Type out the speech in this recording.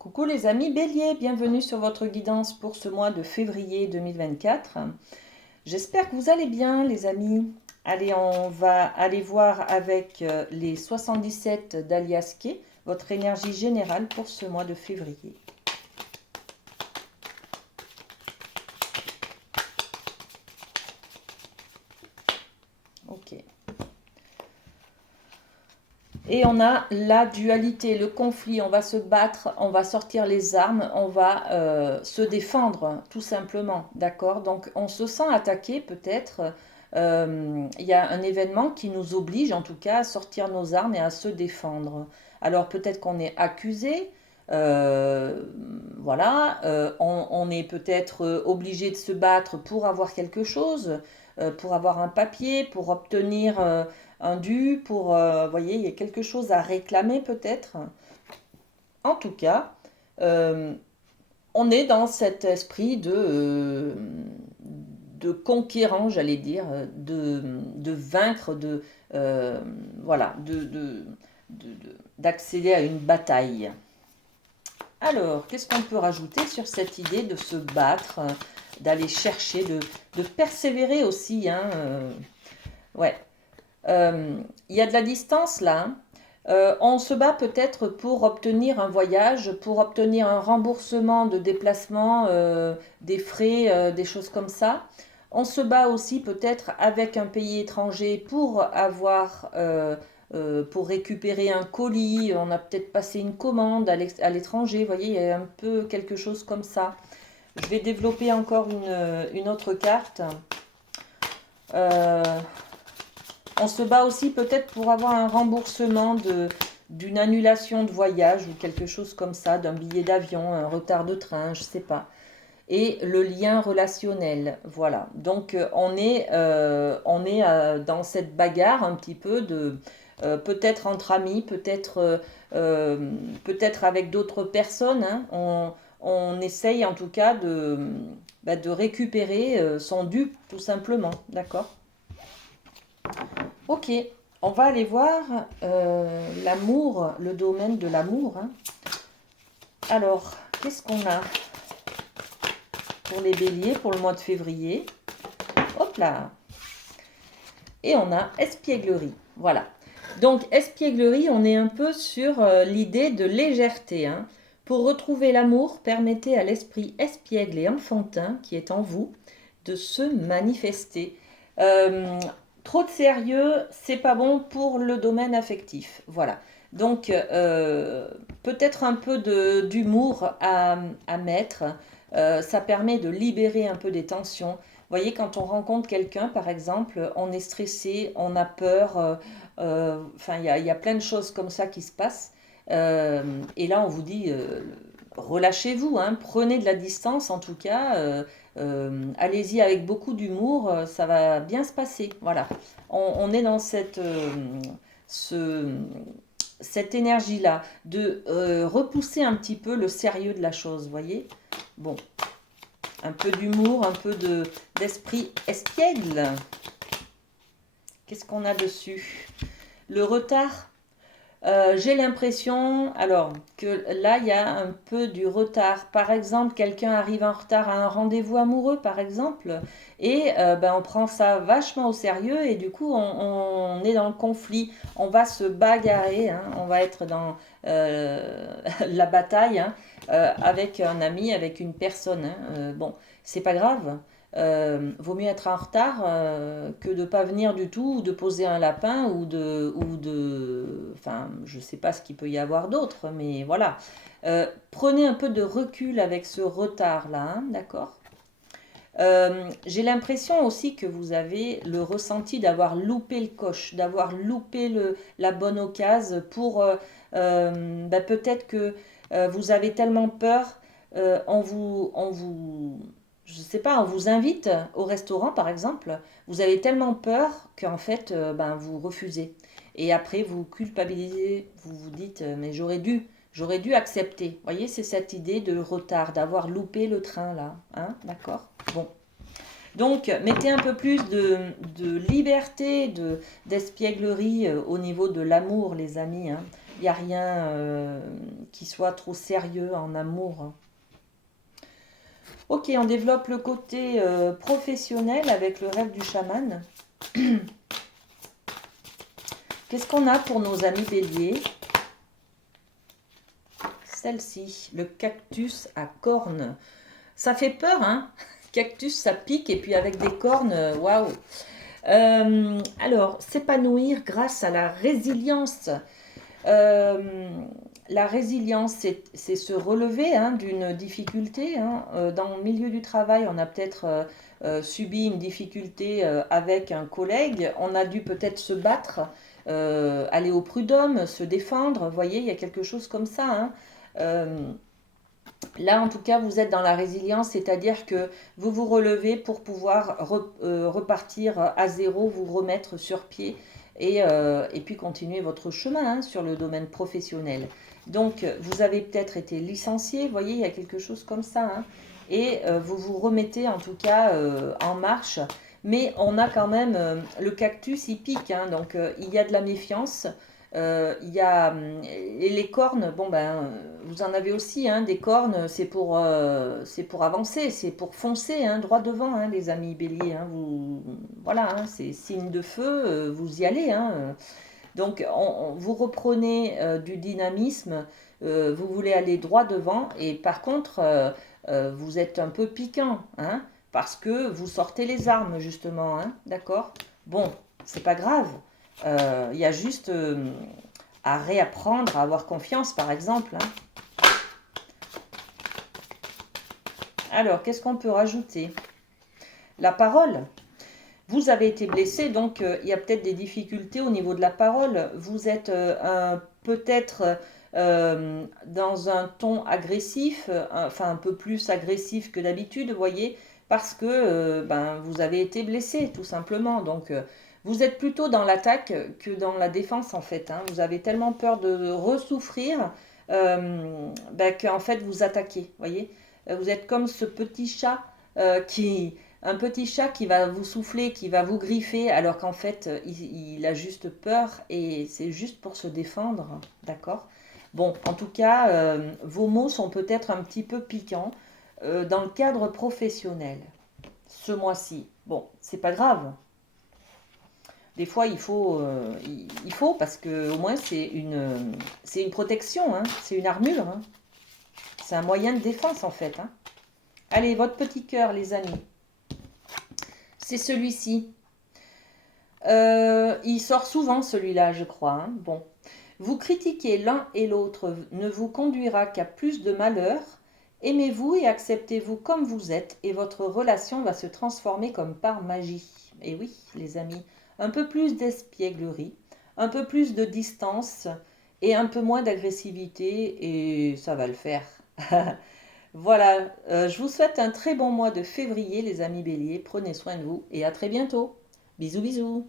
Coucou les amis Bélier, bienvenue sur votre guidance pour ce mois de février 2024. J'espère que vous allez bien les amis. Allez, on va aller voir avec les 77 d'Alias Kay votre énergie générale pour ce mois de février. Ok. Et on a la dualité, le conflit, on va se battre, on va sortir les armes, on va se défendre, tout simplement, d'accord? Donc on se sent attaqué peut-être, il y a un événement qui nous oblige en tout cas à sortir nos armes et à se défendre. Alors peut-être qu'on est accusé, euh, voilà, on est peut-être obligé de se battre pour avoir quelque chose, pour avoir un papier, pour obtenir un dû, pour, voyez, il y a quelque chose à réclamer peut-être. En tout cas, euh, on est dans cet esprit de conquérant, j'allais dire, de vaincre, voilà, d'accéder à une bataille. Alors, qu'est-ce qu'on peut rajouter sur cette idée de se battre, d'aller chercher, de persévérer aussi, hein, ouais. Il y a de la distance là, hein. On se bat peut-être pour obtenir un voyage, pour obtenir un remboursement de déplacement, des frais, des choses comme ça. On se bat aussi peut-être avec un pays étranger pour pour récupérer un colis. On a peut-être passé une commande à l'étranger. Vous voyez, il y a un peu quelque chose comme ça. Je vais développer encore une autre carte. Euh, on se bat aussi peut-être pour avoir un remboursement d'une annulation de voyage ou quelque chose comme ça, d'un billet d'avion, un retard de train, je ne sais pas. Et le lien relationnel, voilà. Donc on est dans cette bagarre un petit peu de peut-être entre amis, peut-être avec d'autres personnes, hein. On essaye en tout cas de récupérer son dû, tout simplement, d'accord? Ok, on va aller voir l'amour, le domaine de l'amour, hein. Alors, qu'est-ce qu'on a pour les béliers pour le mois de février? Hop là. Et on a espièglerie. Voilà. Donc, espièglerie, on est un peu sur l'idée de légèreté, hein. Pour retrouver l'amour, permettez à l'esprit espiègle et enfantin qui est en vous de se manifester. Euh, Trop de sérieux, c'est pas bon pour le domaine affectif. Voilà. Donc, peut-être un peu d'humour à mettre. Ça permet de libérer un peu des tensions. Vous voyez, quand on rencontre quelqu'un, par exemple, on est stressé, on a peur, enfin, il y a plein de choses comme ça qui se passent. Et là, on vous dit, relâchez-vous, hein, prenez de la distance en tout cas, allez-y avec beaucoup d'humour, ça va bien se passer. Voilà, on est dans ce, cette énergie-là, de repousser un petit peu le sérieux de la chose, vous voyez. Bon, un peu d'humour, un peu d'esprit espiègle. Qu'est-ce qu'on a dessus? Le retard. J'ai l'impression, alors, que là, il y a un peu du retard. Par exemple, quelqu'un arrive en retard à un rendez-vous amoureux, par exemple, et ben, on prend ça vachement au sérieux, et du coup, on est dans le conflit. On va se bagarrer, hein, on va être dans la bataille, hein, avec un ami, avec une personne, hein. Bon, c'est pas grave. Vaut mieux être en retard que de pas venir du tout, ou de poser un lapin, enfin, je sais pas ce qu'il peut y avoir d'autre, mais voilà. Prenez un peu de recul avec ce retard-là, hein, d'accord? J'ai l'impression aussi que vous avez le ressenti d'avoir loupé le coche, d'avoir loupé la bonne occasion pour bah, peut-être que vous avez tellement peur, je sais pas, on vous invite au restaurant par exemple, vous avez tellement peur qu'en fait ben, vous refusez. Et après vous culpabilisez, vous vous dites mais j'aurais dû accepter. Vous voyez, c'est cette idée de retard, d'avoir loupé le train là, hein, d'accord? Bon. Donc, mettez un peu plus de liberté, d'espièglerie au niveau de l'amour, les amis, hein. Il n'y a rien qui soit trop sérieux en amour. Ok, on développe le côté professionnel avec le rêve du chaman. Qu'est-ce qu'on a pour nos amis béliers? Celle-ci, le cactus à cornes. Ça fait peur, hein? Cactus, ça pique, et puis avec des cornes, waouh! Alors, s'épanouir grâce à la résilience. La résilience, c'est se relever hein, d'une difficulté. Hein. Dans le milieu du travail, on a peut-être subi une difficulté avec un collègue. On a dû peut-être se battre, aller au prud'homme, se défendre. Vous voyez, il y a quelque chose comme ça. Hein. Là, en tout cas, vous êtes dans la résilience, c'est-à-dire que vous vous relevez pour pouvoir repartir à zéro, vous remettre sur pied et puis continuer votre chemin hein, sur le domaine professionnel. Donc, vous avez peut-être été licencié, vous voyez, il y a quelque chose comme ça. Hein, et vous vous remettez en tout cas en marche. Mais on a quand même, le cactus, il pique, hein, donc il y a de la méfiance. Il y a et les cornes, bon ben, vous en avez aussi, hein, des cornes, c'est pour avancer, c'est pour foncer, hein, droit devant, hein, les amis béliers. Hein, voilà, hein, c'est signe de feu, vous y allez. Hein, donc, vous reprenez du dynamisme, vous voulez aller droit devant, et par contre, vous êtes un peu piquant, hein, parce que vous sortez les armes, justement, hein, d'accord? Bon, c'est pas grave. Il y a juste à réapprendre à avoir confiance, par exemple. Hein. Alors, qu'est-ce qu'on peut rajouter? La parole. Vous avez été blessé, donc il y a peut-être des difficultés au niveau de la parole. Vous êtes peut-être dans un ton agressif, enfin un peu plus agressif que d'habitude, vous voyez, parce que ben, vous avez été blessé, tout simplement. Donc, vous êtes plutôt dans l'attaque que dans la défense, en fait. Hein. Vous avez tellement peur de ressouffrir ben, qu'en fait, vous attaquez, vous voyez. Vous êtes comme ce petit chat qui un petit chat qui va vous souffler, qui va vous griffer, alors qu'en fait, il a juste peur et c'est juste pour se défendre, d'accord? Bon, en tout cas, vos mots sont peut-être un petit peu piquants dans le cadre professionnel, ce mois-ci. Bon, c'est pas grave. Des fois, il faut parce que au moins c'est une protection, hein, c'est une armure, hein. C'est un moyen de défense en fait. Hein. Allez, votre petit cœur, les amis. C'est celui-ci. Il sort souvent celui-là, je crois. Hein. Bon. Vous critiquer l'un et l'autre ne vous conduira qu'à plus de malheur. Aimez-vous et acceptez-vous comme vous êtes et votre relation va se transformer comme par magie. Et oui, les amis, un peu plus d'espièglerie, un peu plus de distance et un peu moins d'agressivité et ça va le faire. Voilà, je vous souhaite un très bon mois de février, les amis béliers. Prenez soin de vous et à très bientôt. Bisous, bisous.